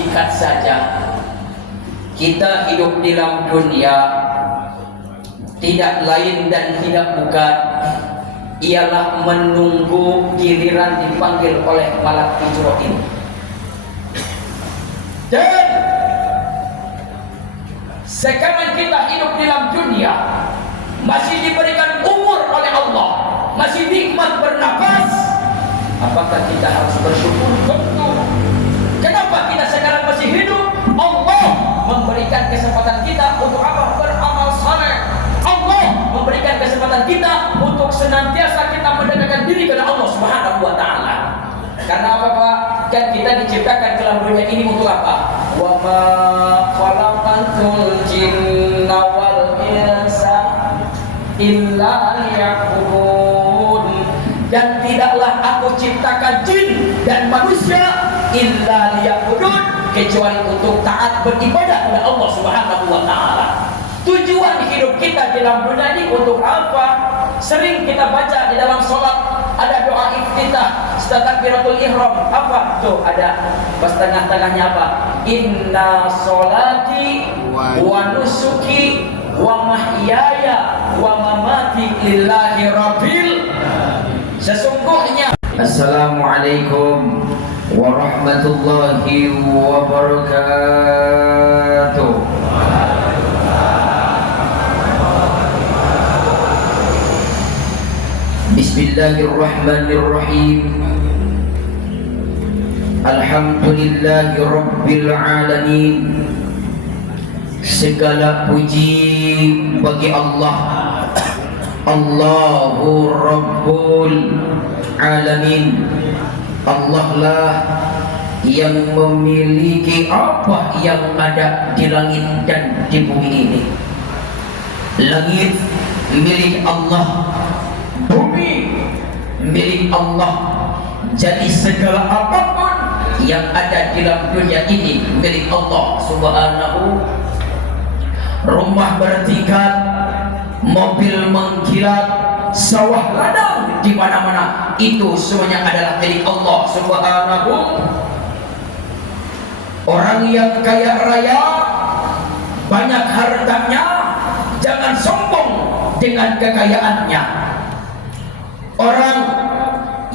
singkat saja. Kita hidup di dalam dunia tidak lain dan tidak bukan ialah menunggu giliran dipanggil oleh malak Israil. Dan sekarang kita hidup di dalam dunia masih diberikan umur oleh Allah, masih nikmat bernapas. Apakah kita harus bersyukur? Tentu. Kenapa kita sekarang masih hidup? Allah memberikan kesempatan kita untuk apa? Beramal saleh. Allah memberikan kesempatan kita untuk senantiasa kita mendekatkan diri kepada Allah Subhanahu wa taala. Karena apa, Pak? Kan kita diciptakan ke dalam dunia ini untuk apa? Wa ma khalaqatul jinna wal insa illa liya'budun. Dan tidaklah aku ciptakan jin dan manusia illa liya'budun, kecuali untuk taat beribadah kepada Allah Subhanahu wa taala. Tujuan hidup kita di dalam dunia ini untuk apa? Sering kita baca di dalam sholat ada doa iftitah setelah takbiratul ihram. Apa tuh? Ada pas tengah-tengahnya apa? Inna sholati wa nusuki wa mahyaya wa mamati lillahi rabbil. Sesungguhnya Assalamualaikum warahmatullahi wabarakatuh. Bismillahirrahmanirrahim. Alhamdulillahi rabbil alamin. Segala puji bagi Allah, Allahu Rabbul Alamin. Allah lah yang memiliki apa yang ada di langit dan di bumi ini. Langit milik Allah, bumi milik Allah. Jadi segala apapun yang ada di dalam dunia ini milik Allah Subhanahu. Rumah bertingkat, mobil mengkilat, sawah ladang di mana-mana, itu semuanya adalah milik Allah Subhanahu. Orang yang kaya raya, banyak hartanya, jangan sombong dengan kekayaannya. Orang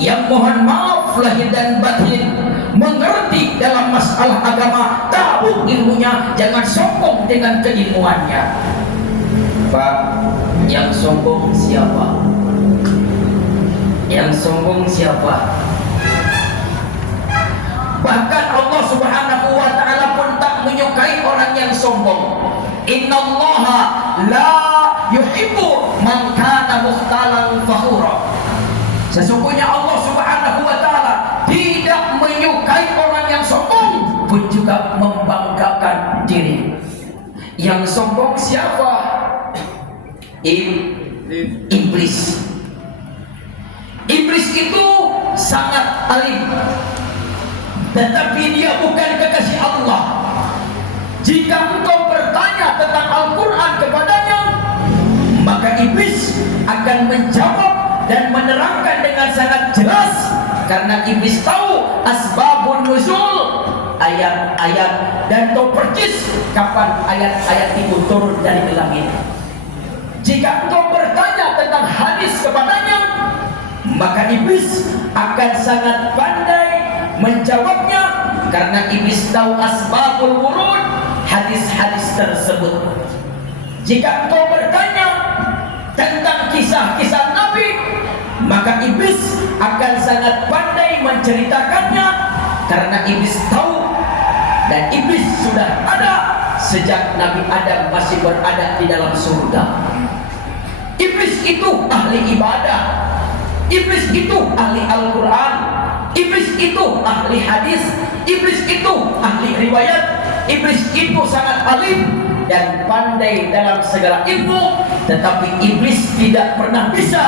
yang mohon maaf lahir dan batin, mengerti dalam masalah agama, tahu ilmunya, jangan sombong dengan keilmuannya. Pak, yang sombong siapa? Yang sombong siapa? Bahkan Allah Subhanahu wa ta'ala pun tak menyukai orang yang sombong. Innallaha la yuhibbu man kana mukhtalan fakhura. Sesungguhnya Allah Subhanahu wa ta'ala tidak menyukai orang yang sombong, pun juga membanggakan diri. Yang sombong siapa? Iblis. Iblis itu sangat alim, tetapi dia bukan kekasih Allah. Jika engkau bertanya tentang Al-Quran kepadanya, maka iblis akan menjawab dan menerangkan dengan sangat jelas, karena iblis tahu asbabun nuzul, ayat-ayat, dan tahu persis kapan ayat-ayat itu turun dari langit. Jika engkau bertanya tentang hadis kepadanya, maka iblis akan sangat pandai menjawabnya, karena iblis tahu asbabul wurud, hadis-hadis tersebut. Jika engkau bertanya tentang kisah-kisah Nabi, maka iblis akan sangat pandai menceritakannya, karena iblis tahu, dan iblis sudah ada sejak Nabi Adam masih berada di dalam surga. Iblis itu ahli ibadah, iblis itu ahli Al-Quran, iblis itu ahli hadis, iblis itu ahli riwayat, iblis itu sangat alim dan pandai dalam segala ilmu. Tetapi iblis tidak pernah bisa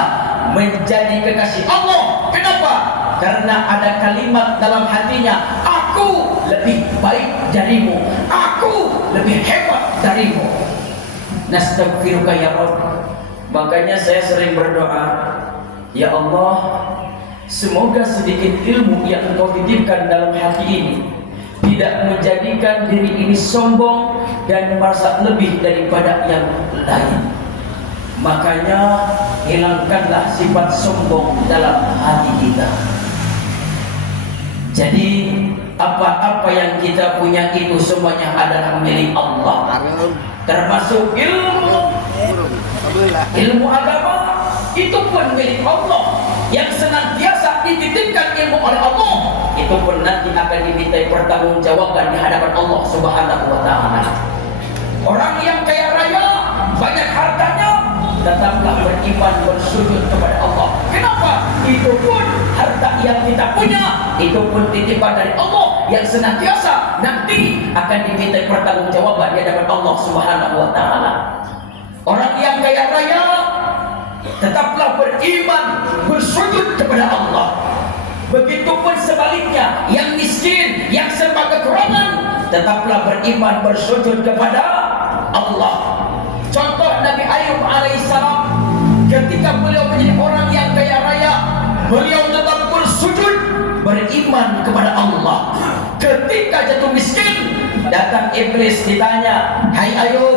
menjadi kekasih Allah. Kenapa? Karena ada kalimat dalam hatinya, aku lebih baik darimu, aku lebih hebat darimu. Nastaghfiruka ya Rabb. Makanya saya sering berdoa, ya Allah, semoga sedikit ilmu yang Engkau titipkan dalam hati ini tidak menjadikan diri ini sombong dan merasa lebih daripada yang lain. Makanya hilangkanlah sifat sombong dalam hati kita. Jadi apa-apa yang kita punya itu semuanya adalah milik Allah, termasuk ilmu agama itu pun milik Allah yang senantiasa dititipkan ilmu oleh Allah, itu pun nanti akan dimintai pertanggungjawaban di hadapan Allah Subhanahu wa taala. Orang yang kaya raya, banyak hartanya, tetaplah beriman, bersujud kepada Allah. Kenapa? Itu pun harta yang kita punya, itu pun titipan dari Allah yang senantiasa nanti akan dimintai pertanggungjawaban di hadapan Allah Subhanahu wa taala. Orang yang kaya raya tetaplah beriman, bersujud kepada Allah. Begitupun sebaliknya, yang miskin, yang serba kekurangan, tetaplah beriman, bersujud kepada Allah. Contoh Nabi Ayub alaihissalam, ketika beliau menjadi orang yang kaya raya, beliau tetap bersujud, beriman kepada Allah. Ketika jatuh miskin, datang iblis ditanya, "Hai Ayub,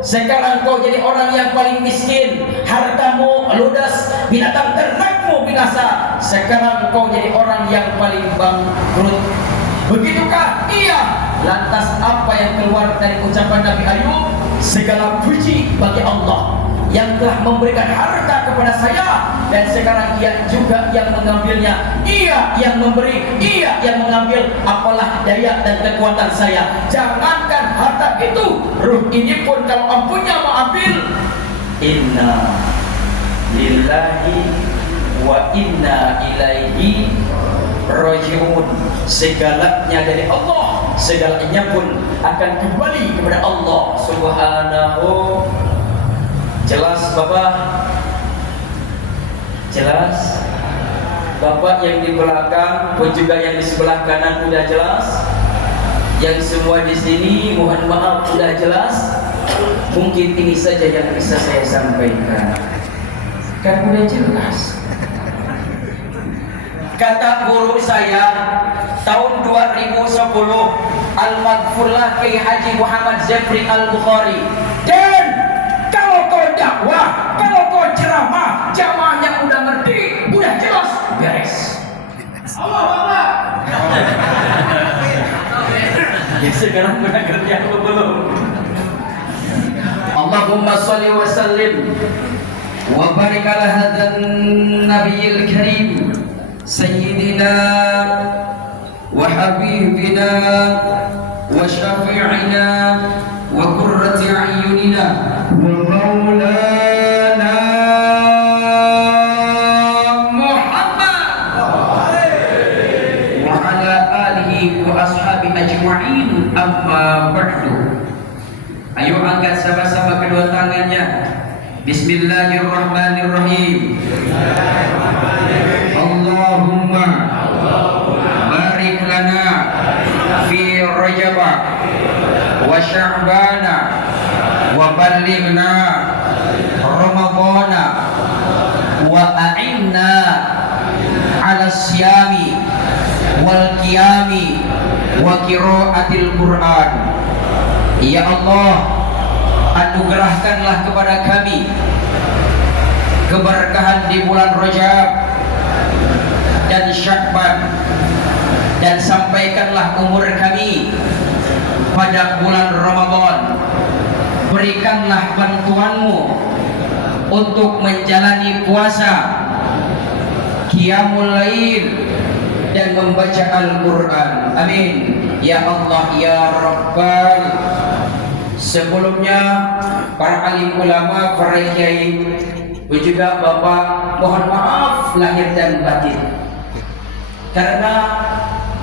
sekarang kau jadi orang yang paling miskin, hartamu ludas, binatang ternakmu binasa. Sekarang kau jadi orang yang paling bangkrut. Begitukah?" Iya. Lantas apa yang keluar dari ucapan Nabi Ayub? Segala puji bagi Allah yang telah memberikan harta kepada saya, dan sekarang ia juga yang mengambilnya. Ia yang memberi, ia yang mengambil. Apalah daya dan kekuatan saya. Jangankan harta itu, ruh ini pun kalau ampunya mau ambil. Inna lillahi wa inna ilaihi rajiun. Segalanya dari Allah, segalanya pun akan kembali kepada Allah Subhanahu. Jelas Bapak? Jelas? Bapak yang di belakang pun juga yang di sebelah kanan udah jelas? Yang semua di sini mohon maaf udah jelas? Mungkin ini saja yang bisa saya sampaikan. Kan udah jelas. Kata guru saya tahun 2010, Al-Maghfurlah Kiai Haji Muhammad Zafri Al-Bukhari, dan kalau kau dakwah, kalau kau ceramah, jamaahnya udah ngerti, udah jelas, beres. Allah Allah. Ya sekarang udah ngerti apa belum? Allahumma sholli wa sallim wa barik ala hadzal nabiyil karim sayyidina wa habibina wa syafi'ina wa qurrati a'yunina wa maulana Muhammad wa ala alihi wa ashabi ajma'in, amma ba'du. Ayo angkat sama-sama kedua tangannya. Bismillahirrahmanirrahim. Allahumma barik lana fi Rajab wa Sya'ban wa ballighna Ramadan wa a'inna 'ala siyami wal qiyami wa qiraatil Qur'an. Ya Allah, anugerahkanlah kepada kami keberkahan di bulan Rajab dan Sya'ban, dan sampaikanlah umur kami pada bulan Ramadan. Berikanlah bantuanmu untuk menjalani puasa, qiyamul lail, dan membaca Al-Quran. Amin ya Allah ya Rabbal. Sebelumnya para alim ulama, para kiai, juga bapak, mohon maaf lahir dan batin, karena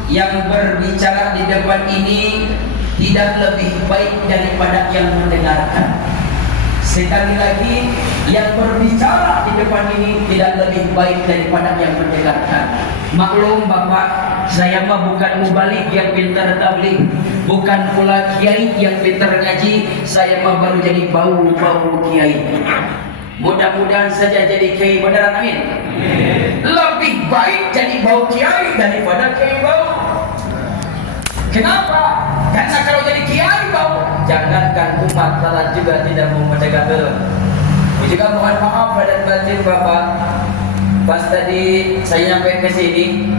yang berbicara di depan ini tidak lebih baik daripada yang mendengarkan. Sekali lagi, yang berbicara di depan ini tidak lebih baik daripada yang mendengarkan. Maklum Bapak, saya mah bukan mubalik yang pintar tabligh, bukan pula kiai yang pintar ngaji. Saya mah baru jadi bau-bau kiai. Mudah-mudahan saja jadi kiai beneran, amin. Lebih baik jadi bau kiai daripada kiai bau. Kenapa? Karena kalau jadi kiai bau, jangankan umat malah juga tidak mau mendekat turun. Juga mohon maaf dan batin Bapak. Pas tadi saya nyampe ke sini,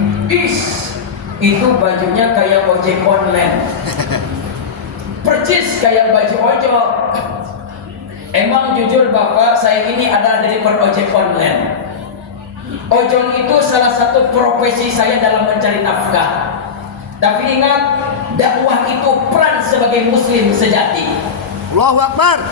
itu bajunya kayak ojek online. Percis kayak baju ojol. Emang jujur Bapak, saya ini adalah dari ojek online. Ojol itu salah satu profesi saya dalam mencari nafkah. Tapi ingat, dakwah itu peran sebagai muslim sejati. Allahu Akbar.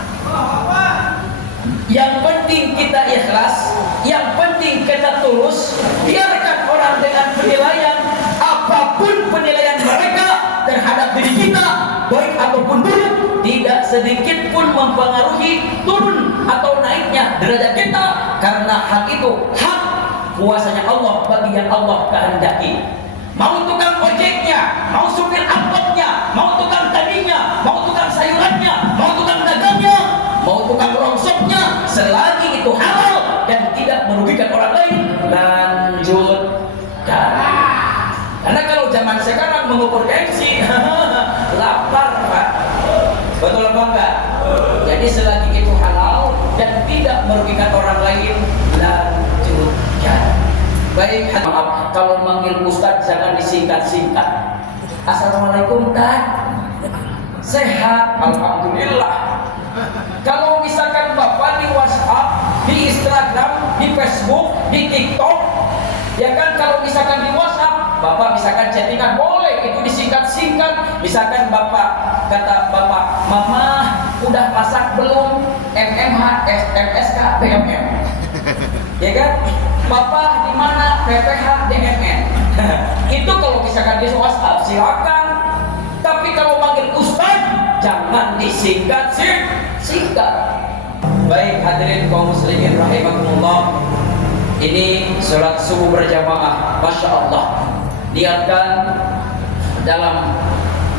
Yang penting kita ikhlas, yang penting kita tulus. Biarkan orang dengan penilaian apapun penilaian mereka terhadap diri kita, baik ataupun buruk, tidak sedikit pun mempengaruhi turun atau naiknya derajat kita, karena hak itu hak kuasanya Allah bagi yang Allah kehendaki. Mau tukang ojeknya, mau supir angkotnya, mau tukang taninya, mau tukang sayurannya, mau tukang dagangnya, mau tukang rongsoknya, selagi itu halal dan tidak merugikan orang lain, lanjutkan. Karena kalau zaman sekarang mengukur gengsi, lapar Pak. Betul apa enggak? Jadi selagi itu halal dan tidak merugikan orang lain, lanjutkan. Baik, maaf kalau manggil Ustaz jangan disingkat-singkat. Assalamualaikum Kak. Sehat, alhamdulillah. Kalau misalkan Bapak di WhatsApp, di Instagram, di Facebook, di TikTok, ya kan, kalau misalkan di WhatsApp Bapak misalkan chattingan boleh itu disingkat-singkat. Misalkan Bapak kata Bapak, Mama udah masak belum? MMH, MSK, BMM. Ya kan? Bapak di mana? PPH, DMN. Itu kalau misalkan di WhatsApp silakan. Tapi kalau manggil Ustaz jangan disingkat-singkat. Baik hadirin kaum muslimin rahimakumullah. Ini sholat subuh berjamaah, masya Allah. Niatkan dalam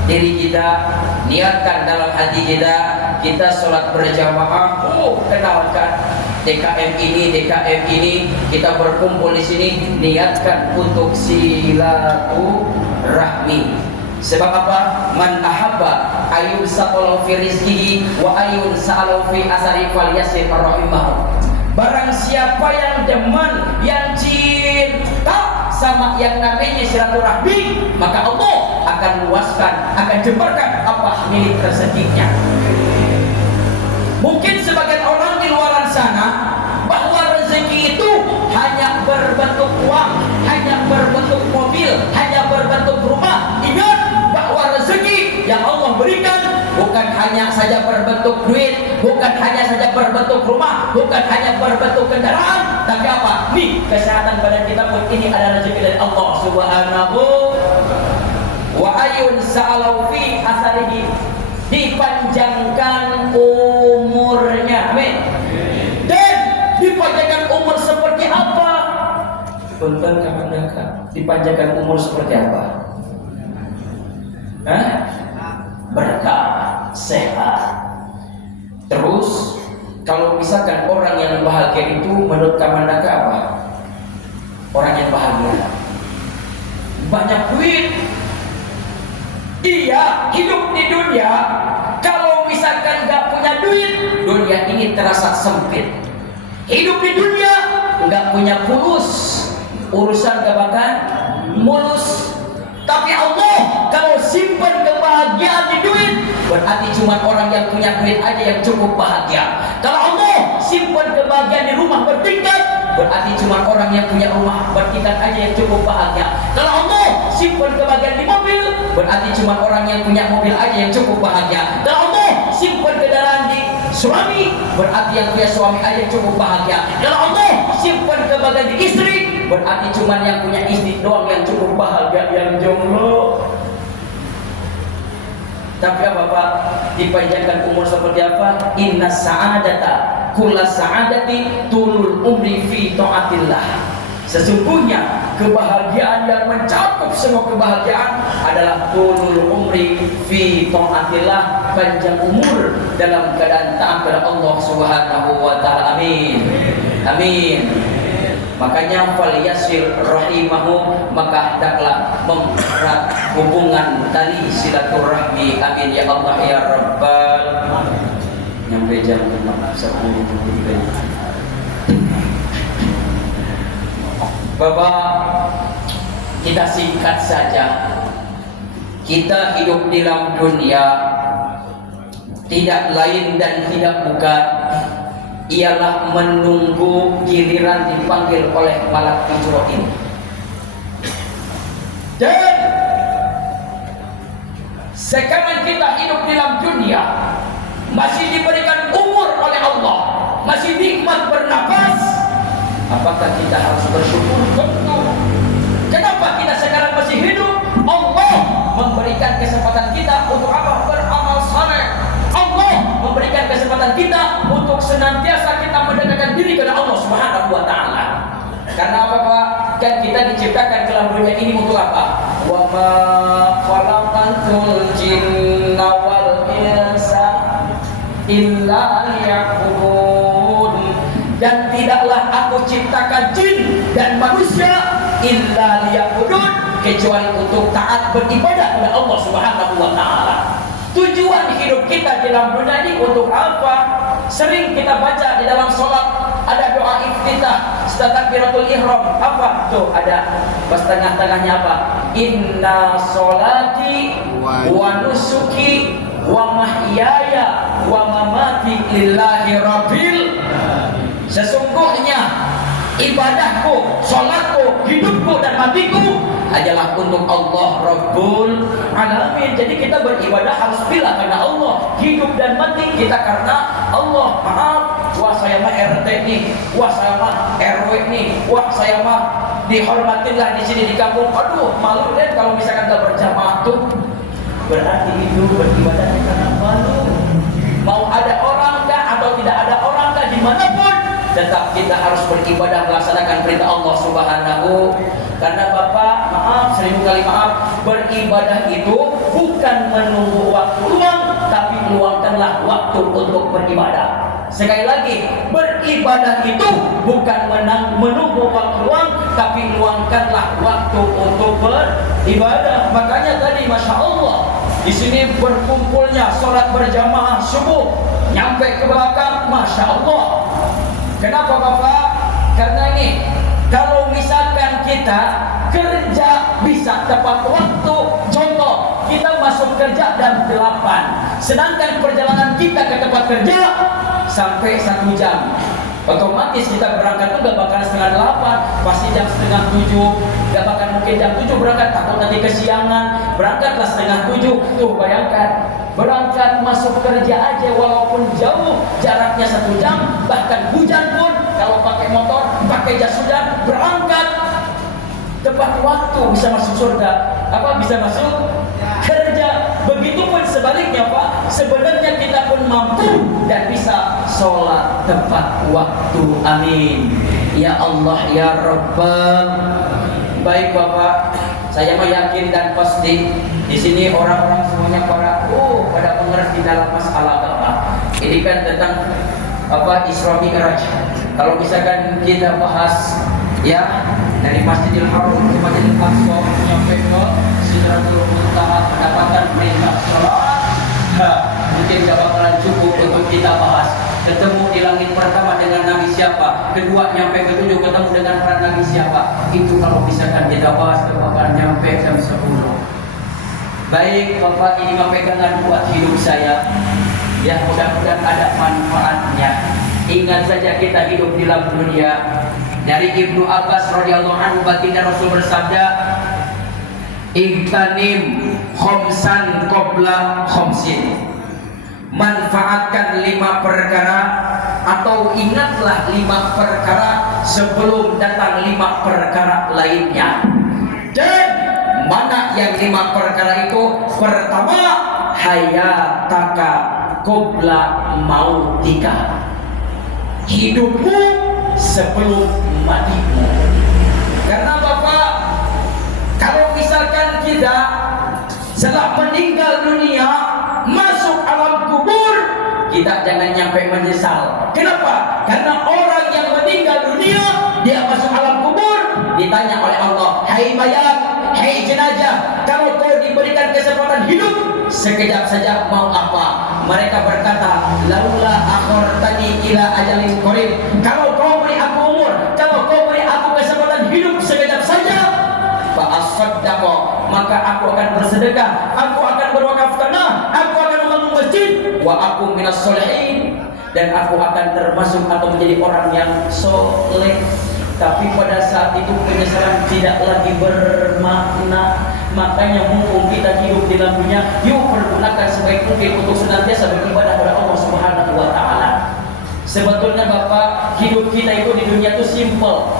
diri kita, niatkan dalam hati kita, kita sholat berjamaah. Kenalkan DKM ini, kita berkumpul di sini, niatkan untuk silaturahmi. Sebab apa? Man ahabba ayun saqalau fi rizqihi wa ayun sa'alau fi asari falyasir rahimahu. Barang siapa yang demen, yang cinta sama yang namanya silaturahmi, maka Allah akan luaskan, akan jemparkan apa milik rezekinya. Mungkin sebagian orang di luar sana bahwa rezeki itu hanya berbentuk uang, hanya berbentuk mobil, hanya berbentuk rumah. Ingat bahwa rezeki yang Allah berikan bukan hanya saja berbentuk duit, bukan hanya saja berbentuk rumah, bukan hanya berbentuk kendaraan, tapi apa? Nih, kesehatan badan kita pun ini adalah rezeki dari Allah Subhanahu wa ayun sa'alau fi asarihi, dipanjangkan umurnya, amin. Dan dipanjangkan umur seperti apa? Punten kapan dipanjangkan umur seperti apa? Berkah, sehat. Terus kalau misalkan orang yang bahagia itu menurut Kamandaka apa? Orang yang bahagia banyak duit. Iya, hidup di dunia. Kalau misalkan gak punya duit, dunia ini terasa sempit. Hidup di dunia gak punya fulus, urusan gak bakal mulus. Tapi Allah kalau simpan kebahagiaan di duit, berarti cuma orang yang punya duit aja yang cukup bahagia. Kalau Allah simpan kebahagiaan di rumah bertingkat, berarti cuma orang yang punya rumah bertingkat aja yang cukup bahagia. Kalau Allah simpan kebahagiaan di mobil, berarti cuma orang yang punya mobil aja yang cukup bahagia. Kalau Allah simpan kendaraan di suami, berarti yang punya suami aja yang cukup bahagia. Kalau Allah simpan kebahagiaan di istri, berarti cuma yang punya istri doang yang cukup bahagia, yang jomblo. Tapi apa Pak? Dipanjangkan umur seperti apa? Inna sa'adata kulla sa'adati tulul umri fi ta'atillah. Sesungguhnya kebahagiaan yang mencakup semua kebahagiaan adalah tulul umri fi ta'atillah, panjang umur dalam keadaan taat kepada Allah Subhanahu wa taala. Amin. Amin. Makanya falyasil rahimahu, maka hendaklah mempererat hubungan tali silaturahmi. Amin ya Allah ya Rabbal. Nyampe jam 10:03. Bapak, kita singkat saja. Kita hidup di dalam dunia tidak lain dan tidak bukan ialah menunggu giliran dipanggil oleh malak Israil. Dan sekarang kita hidup di dalam dunia masih diberikan umur oleh Allah, masih nikmat bernapas. Apakah kita harus bersyukur? Tentu. Kenapa kita sekarang masih hidup? Allah memberikan kesempatan kita untuk apa? Beramal saleh. Allah memberikan kesempatan kita untuk senantiasa kita mendekatkan diri kepada Allah Subhanahu wa taala. Karena apa Pak? Kan kita diciptakan ke dalam dunia ini untuk apa? Wa ma khalaqatul jinna wal insa illa liya'budun. Dan tidaklah aku ciptakan jin dan manusia illa liya'budun, kecuali untuk taat beribadah kepada Allah Subhanahu wa taala. Tujuan hidup kita di dalam dunia ini untuk apa? Sering kita baca di dalam sholat ada doa iftitah setelah takbiratul ihram. Apa tuh? Ada pas tengah-tengahnya apa? Inna sholati wa nusuki wa mahyaya wa mamati lillahi rabbil. Sesungguhnya ibadahku, sholatku, hidupku dan matiku adalah untuk Allah Rabbul Alamin. Jadi kita beribadah harus bila karena Allah. Hidup dan mati kita karena Allah. Maaf, wah saya mah RT nih, wah saya mah RW nih, wah saya mah dihormatinlah di sini di kampung. Aduh, malu deh kalau misalkan gak berjamaah tuh. Berarti itu beribadah karena malu. Mau ada orang kah atau tidak ada orang kah dimanapun, tetap kita harus beribadah melaksanakan perintah Allah Subhanahu. Karena Bapak, maaf, 1000 kali maaf, beribadah itu bukan menunggu waktu luang, tapi luangkanlah waktu untuk beribadah. Sekali lagi, beribadah itu bukan menunggu waktu luang, tapi luangkanlah waktu untuk beribadah. Makanya tadi, masya Allah, di sini berkumpulnya sholat berjamaah subuh, nyampe ke belakang, masya Allah. Kenapa Bapak? Karena ini, kalau misalkan kita kerja bisa tepat waktu, contoh kita masuk kerja jam 8, sedangkan perjalanan kita ke tempat kerja sampai 1 jam, otomatis kita berangkat tuh gak bakal setengah 8, pasti jam setengah 7, gak bakal mungkin jam 7 berangkat, takut nanti kesiangan, berangkatlah setengah 7. Tuh bayangkan, berangkat masuk kerja aja walaupun jauh jaraknya 1 jam, bahkan hujan pun kalau pakai motor, pakai jas hujan, berangkat tepat waktu bisa masuk surga. Apa bisa masuk kerja? Begitupun sebaliknya Pak, sebenarnya kita pun mampu dan bisa sholat tepat waktu. Amin ya Allah ya Rabbal. Baik Bapak, saya mah yakin dan pasti di sini orang-orang semuanya pada mengerti dalam masalah Bapak. Ini kan tentang apa Isra Mi'raj. Kalau misalkan kita bahas ya dari Masjidil Haram ke Masjidil Aqsa sampai ke Sidratul Muntaha mendapatkan perintah salat, mungkin tidak bakalan cukup untuk kita bahas. Ketemu di langit pertama dengan Nabi siapa, kedua nyampe ketujuh ketemu dengan para Nabi siapa, itu kalau misalkan kita bahas bakalan nyampe jam 10. Baik Bapak, ini mah pegangan buat hidup saya. Ya mudah-mudahan ada manfaatnya. Ingat saja kita hidup di dalam dunia. Dari Ibnu Abbas radhiyallahu anhu, baginda Rasul bersabda, "Igtanim khomsan qabla khomsin." Manfaatkan 5 perkara atau ingatlah 5 perkara sebelum datang 5 perkara lainnya. Dan mana yang 5 perkara itu? Pertama, hayataka qabla mautika. Hidupmu sebelum matimu. Karena Bapak, kalau misalkan kita setelah meninggal dunia masuk alam kubur, kita jangan nyampe menyesal. Kenapa? Karena orang yang meninggal dunia dia masuk alam kubur, ditanya oleh Allah, hai mayat, hai jenazah, kalau kau diberikan kesempatan hidup sekejap saja mau apa? Mereka berkata, laula akhortani ila ajalin qarib. Kalau kau beri aku umur, kalau kau beri aku kesempatan hidup sekejap saja, fa asaddaqa, maka aku akan bersedekah, aku akan berwakaf tanah, aku akan membangun masjid, wa aku minas sholihin, dan aku akan termasuk atau menjadi orang yang soleh. Tapi pada saat itu penyesalan tidak lagi bermakna. Makanya mumpung kita hidup di dalam dunia, yuk pergunakan sebaik mungkin untuk senantiasa beribadah kepada Allah Subhanahu wa Ta'ala. Sebetulnya Bapak, hidup kita itu di dunia itu simple.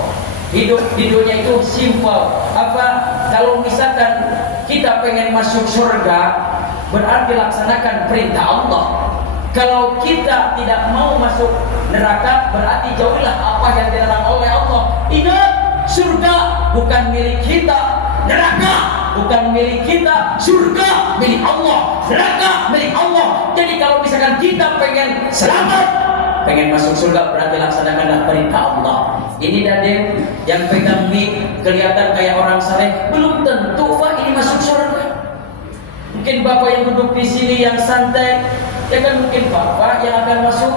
Hidup di dunia itu simple. Apa? Kalau misalkan kita pengen masuk surga, berarti laksanakan perintah Allah. Kalau kita tidak mau masuk neraka, berarti jauhilah apa yang dilarang oleh Allah. Ingat, surga bukan milik kita, neraka bukan milik kita, surga milik Allah, neraka milik Allah. Jadi kalau misalkan kita pengen selamat, pengen masuk surga, berarti laksanakanlah perintah Allah. Ini Daden yang pegang mic kelihatan kayak orang saleh, belum tentu Pak ini masuk surga. Mungkin Bapak yang duduk di sini yang santai, ya kan mungkin Bapak yang akan masuk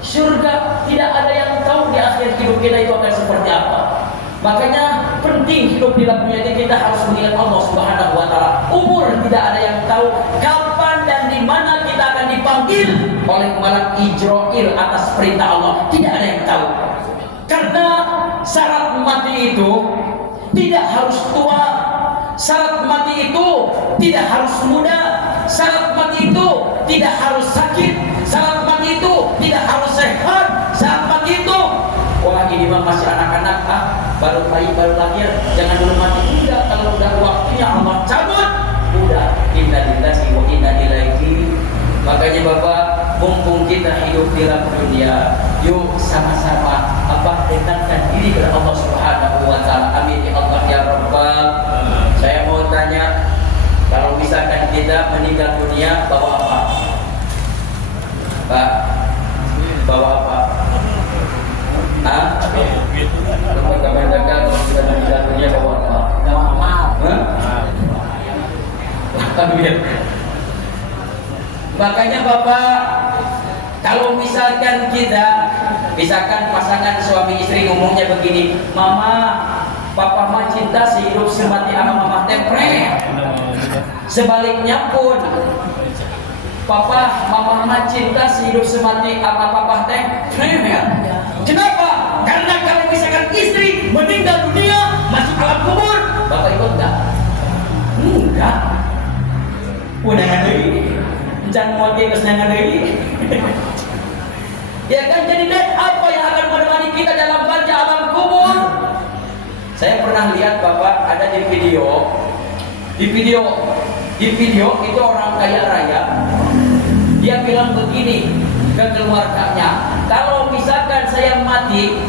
surga. Tidak ada yang tahu di akhir hidup kita itu akan seperti apa. Makanya penting hidup di dalam dunia ini kita harus mengingat Allah Subhanahu wa Ta'ala. Umur tidak ada yang tahu kapan dan di mana kita akan dipanggil oleh malaikat Israil atas perintah Allah. Tidak ada yang tahu. Karena syarat mati itu tidak harus tua, syarat mati itu tidak harus muda, syarat mati itu tidak harus sakit, syarat mati itu tidak harus sehat, syarat mati itu wah ini mah masih anak-anak, baru bayi baru lahir, jangan dulu mati. Enggak, kalau udah waktunya Allah cabut, udah inna lillahi wa inna ilaihi. Makanya Bapak, mumpung kita hidup di dalam dunia, yuk sama-sama dekatkan diri kepada Allah Subhanahu wa Ta'ala. Amin ya Allah ya Rabbal. Saya mau tanya, kalau misalkan kita meninggal dunia, bawa apa? Pak, bawa apa? Kalau kita meninggal dunia bawa apa? Bawa amal. Makanya Bapak, kalau misalkan misalkan pasangan suami istri ngomongnya begini, Mama, Papa mah cinta sehidup semati sama Mama tempre. Sebaliknya pun, Papa, Mama mah cinta sehidup semati sama Papa tempre. Kenapa? Karena kalau misalkan istri meninggal dunia, masuk alam kubur, Bapak ikut enggak? Enggak. Udah ngadei, jangan mau geus ngadei. Ya kan, jadi apa yang akan menemani kita dalam belanja alam kubur? Saya pernah lihat Bapak ada di video itu orang kaya raya. Dia bilang begini ke keluarganya, kalau misalkan saya mati,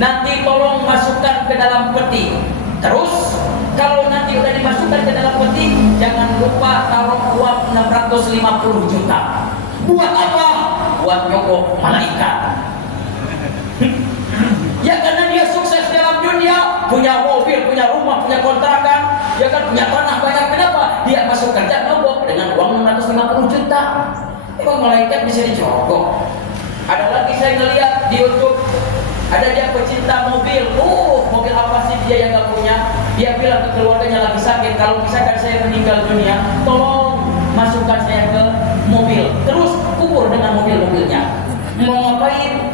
nanti tolong masukkan ke dalam peti. Terus kalau nanti udah dimasukkan ke dalam peti, jangan lupa taruh uang 650 juta. Buat apa? Buat nyogok malaikat. Ya karena dia sukses dalam dunia, punya mobil, punya rumah, punya kontrakan, ya kan, punya tanah banyak. Kenapa? Dia masuk kerja nyogok dengan uang 650 juta. Emang malaikat bisa dicogok? Ada lagi saya ngeliat di YouTube, ada dia pecinta mobil. Mobil apa sih dia yang gak punya? Dia bilang ke keluarganya lagi sakit, kalau misalkan saya meninggal dunia, tolong masukkan saya ke mobil, terus kubur dengan mobil-mobilnya. Mau ngapain?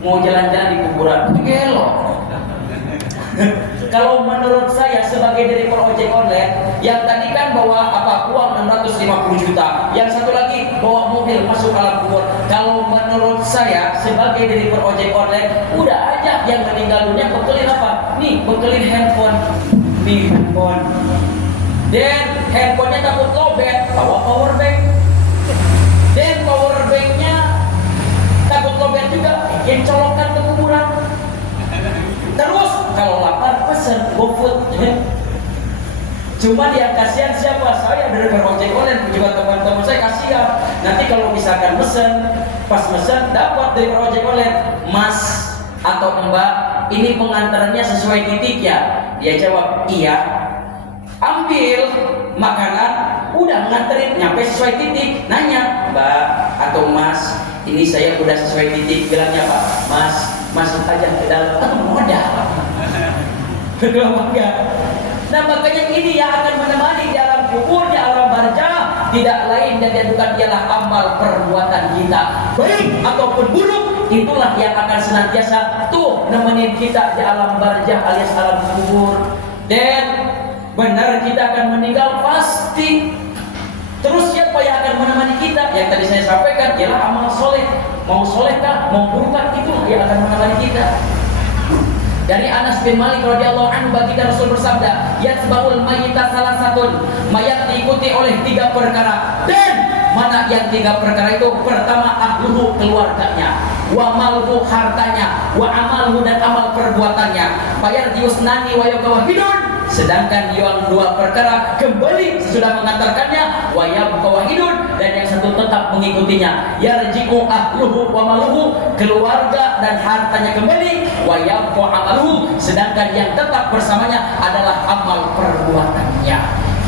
Mau jalan-jalan di kuburan? Itu gelo. Kalau menurut saya sebagai driver ojek online, yang tadi kan bawa uang 650 juta, yang satu lagi bawa mobil masuk alam kubur. Kalau menurut saya sebagai driver ojek online, udah aja yang meninggal dunia bekelin apa? Nih, bekelin handphone. Nih handphone. Dan handphonenya takut lobet, bawa power bank. Dan power banknya takut lobet juga, bikin colokan ke kuburan. Terus kalau lapar pesen GoFood. Cuma dia kasihan siapa? Saya dari ojek online, juga teman-teman saya kasihan. Nanti kalau misalkan mesen, pas mesen dapat dari ojek online, Mas atau Mbak, ini pengantarannya sesuai titik ya? Dia jawab, iya. Ambil makanan, udah nganterin, nyampe sesuai titik. Nanya, Mbak atau Mas, ini saya udah sesuai titik. Bilangnya Pak, Mas, masuk aja ke dalam. Modal. Kenapa enggak? Nah makanya ini yang akan menemani di alam kubur, di alam barzah, tidak lain dan bukan ialah amal perbuatan kita, baik ataupun buruk. Itulah yang akan senantiasa tuh nemenin kita di alam barzah alias alam kubur. Dan benar kita akan meninggal pasti. Terus siapa yang akan menemani kita? Yang tadi saya sampaikan ialah amal soleh. Mau solehkah, mau burukkah, itu yang akan menemani kita. Dari Anas bin Malik radhiyallahu anhu, baginda Rasul bersabda, yatba'ul mayyita salasatun, mayat diikuti oleh 3 perkara. Dan mana yang 3 perkara itu? Pertama, ahluhu, keluarganya, wa malhu, hartanya, wa amalhu, dan amal perbuatannya. Fayarji'us nani wa yakawahidun. Sedangkan yang 2 perkara kembali sesudah mengantarkannya, wa yabqawahidun, dan yang satu tetap mengikutinya. Yarji'u ahluhu wa maluhu, keluarga dan hartanya kembali, wa yabqa amaluhu, sedangkan yang tetap bersamanya adalah amal perbuatannya.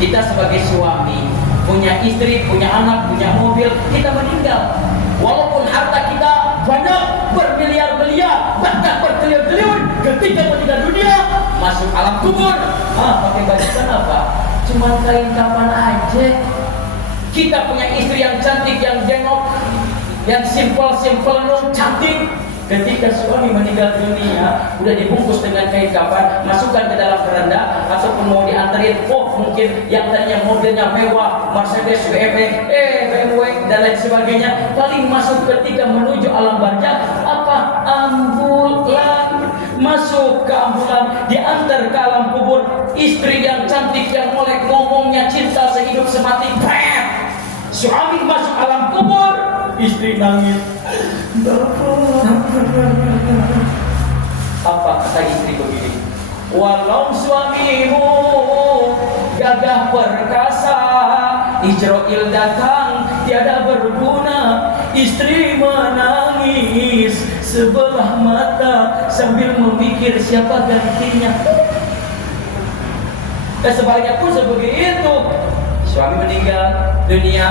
Kita sebagai suami, punya istri, punya anak, punya mobil, kita meninggal, walaupun harta kita banyak, bermiliar-miliar, bahkan bertriliun-triliun, ketika meninggal dunia, masuk alam kubur, pakai baju apa? Cuma kain kapan aja. Kita punya istri yang cantik, yang jengok, yang simpel-simpel, cantik. Ketika suami meninggal dunia, udah dibungkus dengan kain kafan, masukkan ke dalam keranda, ataupun mau diantarin, mungkin yang tadinya mobilnya mewah, Mercedes, BMW, dan lain sebagainya, paling masuk ketika menuju alam barzah, ambulan, masuk ke ambulan, diantar ke alam kubur. Istri yang cantik, yang molek, ngomongnya cinta sehidup semati, suami masuk alam kubur, istri nangis. Apa kata istri begini? Walau suamimu gagah perkasa, Israel datang tiada berguna, istri menangis sebelah mata sambil memikir siapa gantinya. Sebaliknya pun sebegitu, suami meninggal dunia,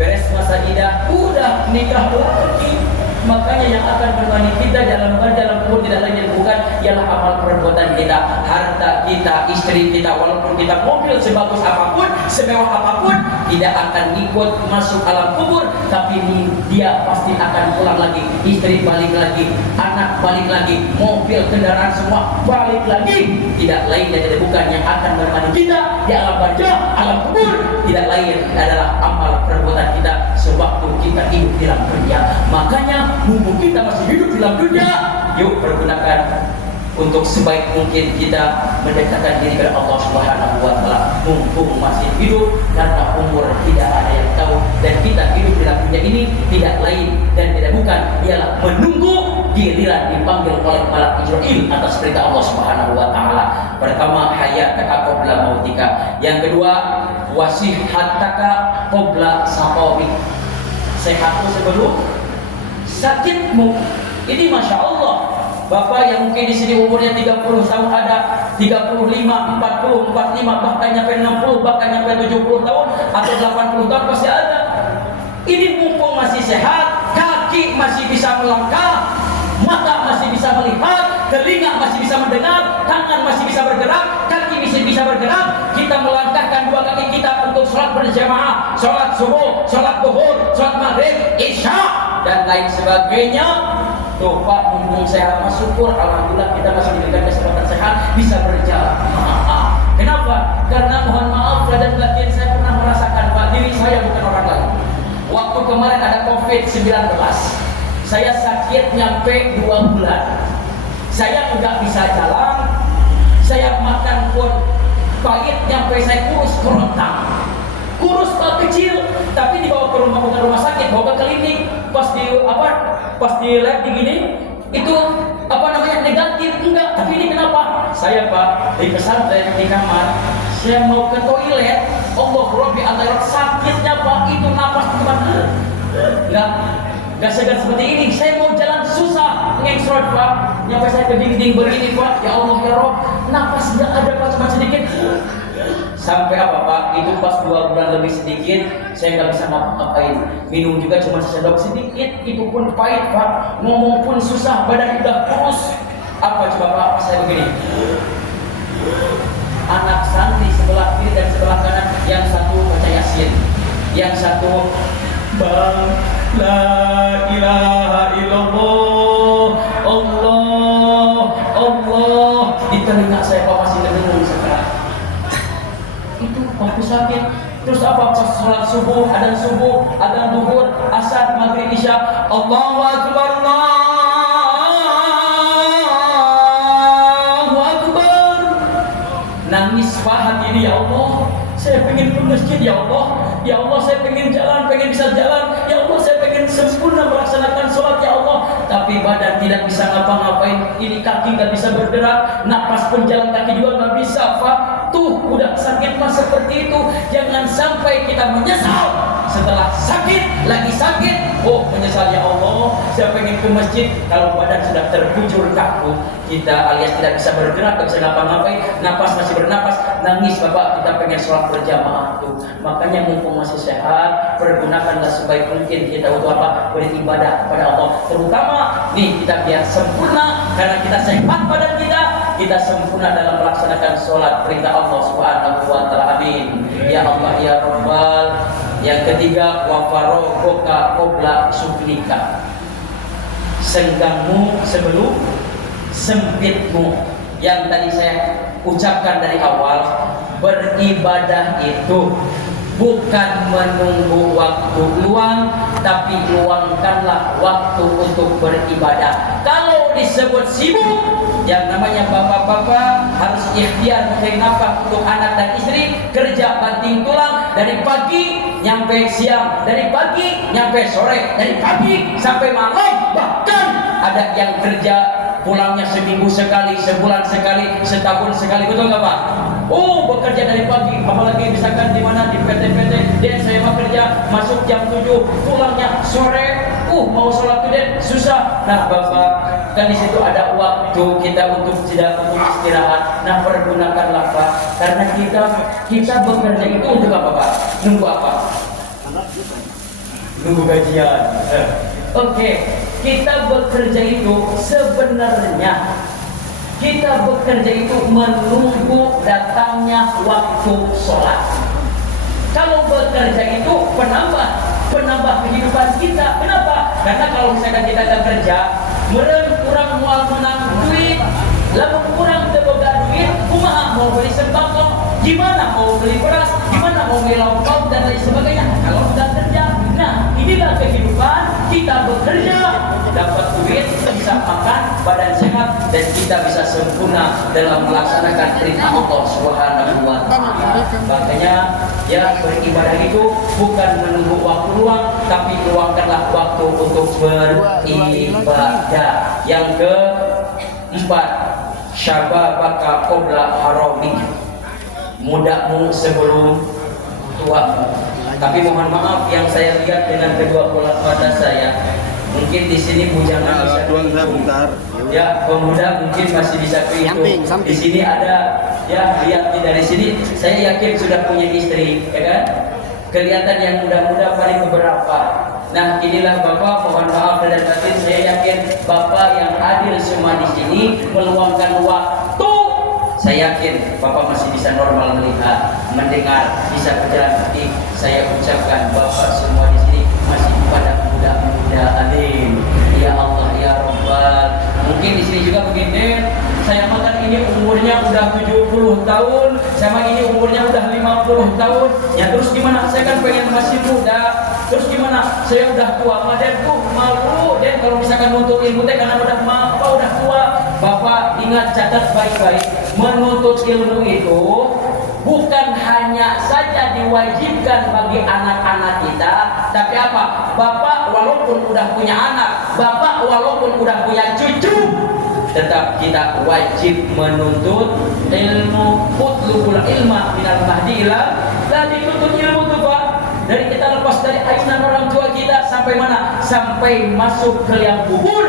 beres masa idah, udah nikah lagi. Makanya yang akan menemani kita dalam kubur tidak lain bukan ialah amal perbuatan kita, harta kita, istri kita. Walaupun kita mobil sebagus apapun, semewah apapun, tidak akan ikut masuk alam kubur, tapi dia pasti akan pulang lagi. Istri balik lagi, anak balik lagi, mobil, kendaraan semua balik lagi. Tidak lain dan tidak bukan yang akan menemani kita di alam barzah, alam kubur, tidak lain adalah amal perbuatan kita sewaktu kita hidup di dalam dunia. Makanya mumpung kita masih hidup di dalam dunia, yuk pergunakan untuk sebaik mungkin kita mendekatkan diri kepada Allah Subhanahu wa taala. Mumpung masih hidup, karena umur tidak ada yang tahu, dan kita hidup di dalam dunia ini tidak lain dan tidak bukan ialah menunggu giliran dipanggil oleh malaikat Israil atas perintah Allah Subhanahu wa taala. Pertama, hayataka qabla mautika. Yang kedua, wasihataka qabla saqamik. Sehatmu sebelum sakitmu. Ini Masya Allah. Bapak yang mungkin di sini umurnya 30 tahun ada, 35, 40, 45, bahkan nyampe 60, bahkan nyampe 70 tahun atau 80 tahun pasti ada. Ini mumpung masih sehat, kaki masih bisa melangkah, mata masih bisa melihat, telinga masih bisa mendengar, tangan masih bisa bergerak, kaki masih bisa bergerak. Kita melangkahkan 2 kaki kita untuk sholat berjamaah, sholat subuh, sholat zuhur, sholat maghrib, isya, dan lain sebagainya. Tuh Pak, mumpung sehat, syukur, alhamdulillah kita masih diberikan kesempatan sehat, bisa berjalan. Kenapa? Karena mohon maaf, dan batin saya pernah merasakan, Pak, diri saya bukan orang lain. Waktu kemarin ada COVID-19, saya sakit nyampe 2 bulan. Saya nggak bisa jalan, saya makan pun pahit, nyampe saya kurus kerontang. Kurus Pak, kecil, tapi dibawa ke rumah, bukan rumah sakit, bawa ke klinik. Pas di lab digini, itu negatif, enggak. Tapi ini kenapa? Saya Pak di pesantren di kamar, saya mau ke toilet, Allah Rabbi antara sakitnya Pak, itu napas teman, enggak segar seperti ini. Saya mau jalan susah, mengengsrot Pak, nyampe saya ke dinding begini Pak, ya Allah ya Rob, napas nggak ada Pak, cuma sedikit. Sampai apa Pak? Itu pas 2 bulan lebih sedikit, saya nggak bisa ngapa-ngapain. Minum juga cuma sesedok sedikit, itu pun pahit Pak. Ngomong pun susah, badan udah kurus. Apa coba Pak? Pas saya begini. Anak santri sebelah kiri dan sebelah kanan, yang satu baca Yasin, yang satu Bang la ilaha illallah Allah Allah. Di telinga saya Pak masih dengung sekarang. Itu waktu sakit. Terus apa pas sholat subuh, adzan duhur, asar, maghrib, isya, Allahu akbar, Allahu akbar. Nangis Pak hati ini, ya Allah, saya pengen ke masjid, ya Allah. Ya Allah, saya pengen jalan, pengen bisa jalan. Ya Allah, saya pengen sempurna melaksanakan sholat, ya Allah. Tapi badan tidak bisa ngapa-ngapain. Ini kaki nggak bisa bergerak, napas pun jalan kaki juga nggak bisa Pak. Tuh udah sakit Mas seperti itu. Jangan sampai kita menyesal setelah sakit, lagi sakit. Oh menyesal, ya Allah, saya pengen ke masjid. Kalau badan sudah terbujur kaku, kita alias tidak bisa bergerak, tidak bisa ngapa-ngapain, napas masih bernapas, nangis Bapak, kita pengen sholat berjamaah tuh. Makanya mumpung masih sehat, pergunakanlah sebaik mungkin kita untuk apa? Beribadah kepada Allah. Terutama nih kita biar sempurna, karena kita sehat badan kita sempurna dalam melaksanakan sholat perintah Allah Subhanahu wa Ta'ala. Amin. Ya Allah ya Rabbal. Yang ketiga, wa farogoka qobla sublika. Senggangmu sebelum sempitmu. Yang tadi saya ucapkan dari awal, beribadah itu bukan menunggu waktu luang, tapi luangkanlah waktu untuk beribadah. Kalau disebut sibuk, yang namanya bapak-bapak harus ikhtiar mencari nafkah untuk anak dan istri, kerja banting tulang dari pagi nyampe siang, dari pagi nyampe sore, dari pagi sampai malam. Bahkan ada yang kerja pulangnya seminggu sekali, sebulan sekali, setahun sekali, betul nggak Pak? Oh, bekerja dari pagi, apalagi misalkan di mana di PT-PT, dan saya bekerja masuk jam 7, pulangnya sore. Mau sholat itu susah. Nah Bapak, kan di situ ada waktu kita untuk istirahat. Nah pergunakanlah Pak, karena kita bekerja itu untuk apa Pak? Nunggu apa? Nunggu gajian. Oke, kita bekerja itu sebenarnya kita bekerja itu menunggu datangnya waktu sholat. Kalau bekerja itu penambah kehidupan kita. Kenapa? Karena kalau misalkan kita kerja, kurang mual menang duit, lalu kurang teboga duit, kumaha mau beli sembako, gimana mau beli beras, gimana mau beli lauk dan lain sebagainya. Kalau sudah kerja, nah inilah kehidupan kita bekerja, dapat duit, bisa makan, badan sehat, dan kita bisa sempurna dalam melaksanakan perintah Allah Subhanahu wa Ta'ala. Makanya ya beribadah itu bukan menunggu waktu luang, tapi luangkanlah waktu untuk beribadah. Yang keempat, syababaka qabla haramik. Mudamu sebelum tuamu. Tapi mohon maaf, yang saya lihat dengan kedua bola mata saya, mungkin di sini bujangan bisa dihitung. Ya, pemuda mungkin masih bisa dihitung. Di sini ada, ya lihat dari sini, saya yakin sudah punya istri, ya kan? Kelihatan yang muda-muda paling beberapa. Nah, inilah Bapak, mohon maaf dan batin, saya yakin Bapak yang adil semua di sini meluangkan waktu. Saya yakin Bapak masih bisa normal melihat, mendengar, bisa berjalan kaki. Saya ucapkan Bapak semua di sini masih pada muda-muda. Amin. Ya Allah ya Rabbal. Mungkin di sini juga begini. Saya makan ini umurnya udah 70 tahun, sama ini umurnya udah 50 tahun. Ya terus gimana? Saya kan pengen masih muda. Terus gimana? Saya udah tua, dan tuh malu. Dan kalau misalkan untuk ilmu teh karena udah udah tua. Bapak ingat, catat baik-baik. Menuntut ilmu itu bukan hanya saja diwajibkan bagi anak-anak kita, tapi apa? Bapak walaupun udah punya anak, Bapak walaupun udah punya cucu, tetap kita wajib menuntut ilmu. Utlubul ilma minal mahdi ila. Tadi tuntut ilmu tuh Pak. Dari kita lepas dari ayunan orang tua kita sampai mana? Sampai masuk ke liang kubur.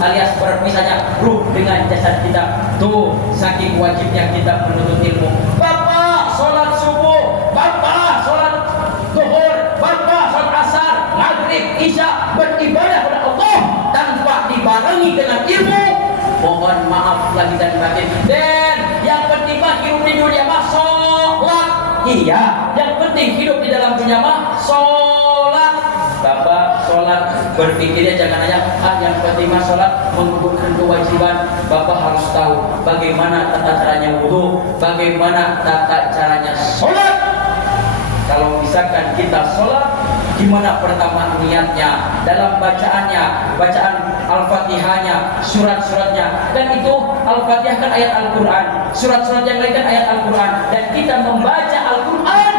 alias berpisahnya ruh dengan jasad kita. Tuh saking wajibnya kita menuntut ilmu. Bapak sholat subuh, bapak sholat zuhur, bapak sholat asar, maghrib, isya, beribadah kepada Allah tanpa dibarengi dengan ilmu. Mohon maaf lagi dan batin. Dan yang penting mah hidup di dunia mah sholat. Iya, yang penting hidup di dalam dunia mah sholat. Bapak sholat, berpikirnya jangan hanya yang penting mah sholat menggugurkan kewajiban. Bapak harus tahu bagaimana tata caranya wudu, bagaimana tata caranya sholat. Kalau misalkan kita sholat, gimana pertama niatnya, dalam bacaannya, bacaan Al-Fatihahnya, surat-suratnya. Dan itu Al-Fatihah kan ayat Al-Quran, surat-surat yang lain kan ayat Al-Quran. Dan kita membaca Al-Quran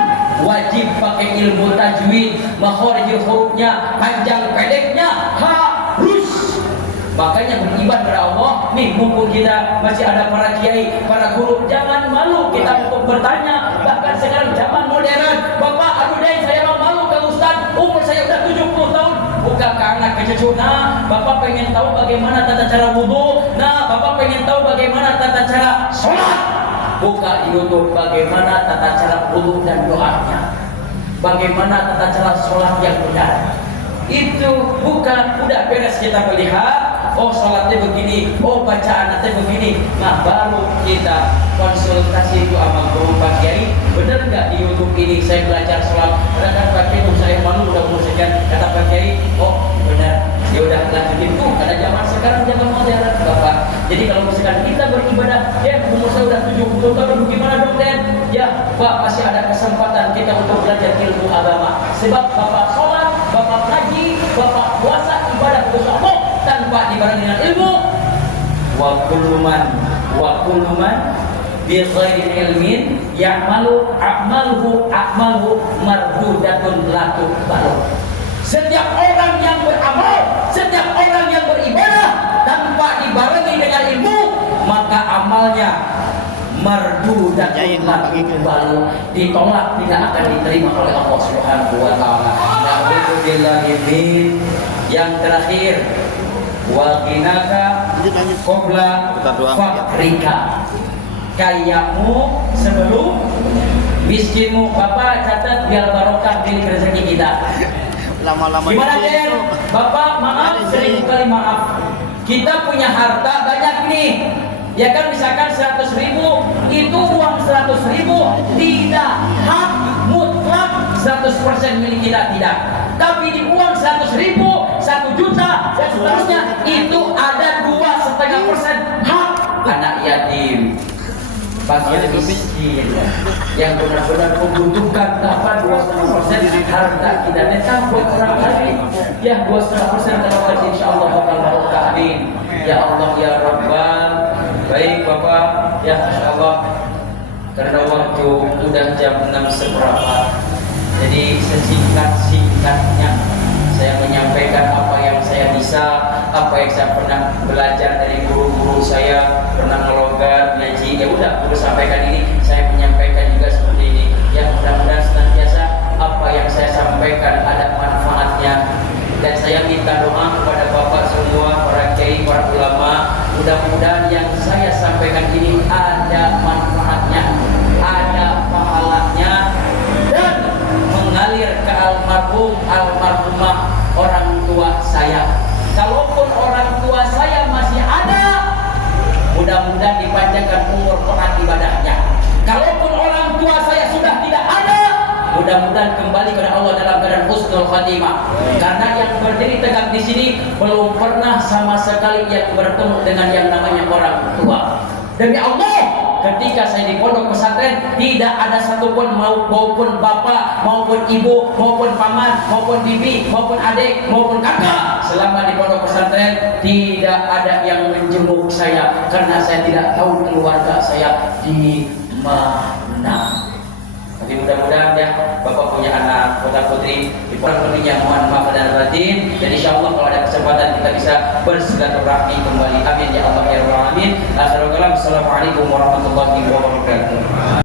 wajib pakai ilmu tajwid, makhorijul hurufnya, panjang pendeknya harus. Makanya beribadah kepada Allah. Nih mumpung kita masih ada para kiai, para guru, jangan malu kita untuk bertanya. Bahkan sekarang zaman modern, Bapak aduh deh saya mau malu ke Ustaz, umur saya udah 70 tahun. Buka ke anak ke cucu. Nah, Bapak pengen tahu bagaimana tata cara wudu. Nah, Bapak pengen tahu bagaimana tata cara sholat. Buka di YouTube bagaimana tata cara wudu dan doanya. Bagaimana tata cara sholat yang benar. Itu bukan udah beres kita melihat, oh sholatnya begini, oh bacaan nanti begini. Nah baru kita konsultasi itu sama guru Pak Kiai, bener nggak di YouTube ini saya belajar sholat? Kadang Pak Kiai saya malu udah mengusahakan, kata Pak Kiai, oh benar, ya udah lanjutin tuh. Karena zaman sekarang zaman modern Bapak. Jadi kalau misalkan kita beribadah, ya umur saya udah 70 tahun, gimana dong Den? Ya Pak masih ada kesempatan kita untuk belajar ilmu agama. Sebab Bapak sholat, Bapak ngaji, Bapak puasa, ibadah kepada Allah tanpa dibarengi dengan ilmu. Wa kullu man bi ghairi ilmin ya'malu a'maluhu mardudatun la tuqbalu. Setiap orang yang beramal, setiap orang yang beribadah tanpa dibarengi dengan ilmu, maka amalnya mardudatun la tuqbalu, ditolak, tidak akan diterima oleh Allah Subhanahu wa taala. Na'udzubillahi. Yang terakhir, wa ginaka qabla fakrika. Kayamu sebelum miskinmu. Bapak catat biar barokah di rezeki kita. Lama-lama gimana Den? Bapak maaf, 1000 kali maaf. Kita punya harta banyak nih. Ya kan misalkan 100.000, itu uang 100.000 tidak hak mutlak 100% milik kita, tidak. Tapi di uang 100.000, 1 juta dan seterusnya itu ada 2,5% hak anak yatim, fakir miskin yang benar-benar membutuhkan. Apa 2,5% harta kita netap buat orang lain? Ya 2,5% kalau insyaallah bakal barokah. Amin. Ya Allah ya Rabbal. Baik Bapak, ya Masya Allah, karena waktu udah jam 6 seberapa, jadi sesingkat-singkatnya saya menyampaikan apa yang saya bisa, apa yang saya pernah belajar dari guru-guru saya, pernah ngelogat, ngaji. Ya udah, guru sampaikan ini, saya menyampaikan juga seperti ini. Ya mudah-mudahan senantiasa apa yang saya sampaikan ada manfaatnya. Dan saya minta doa kepada Bapak semua, para kiai, para ulama, mudah-mudahan yang saya sampaikan ini ada manfaatnya, ada pahalanya, dan mengalir ke almarhumah orang tua saya. Kalaupun orang tua saya masih ada, mudah-mudahan dipanjangkan umur taat ibadahnya. Kalaupun orang tua saya sudah tidak ada, mudah-mudahan kembali kepada Allah dalam keadaan husnul khatimah. Karena yang berdiri tegak di sini belum pernah sama sekali yang bertemu dengan yang namanya orang tua. Demi Allah, ketika saya di pondok pesantren tidak ada satupun maupun bapak, maupun ibu, maupun paman, maupun bibi, maupun adik, maupun kakak. Selama di pondok pesantren tidak ada yang menjenguk saya karena saya tidak tahu keluarga saya di mana. Jadi mudah-mudahan ya Bapak punya anak putra putri di pondok lebihnya mohon maaf dan batin. Dan insya Allah kalau ada kesempatan kita bisa bersilaturahmi kembali. Amin ya Allah ya Rabbal alamin. Assalamualaikum warahmatullahi wabarakatuh.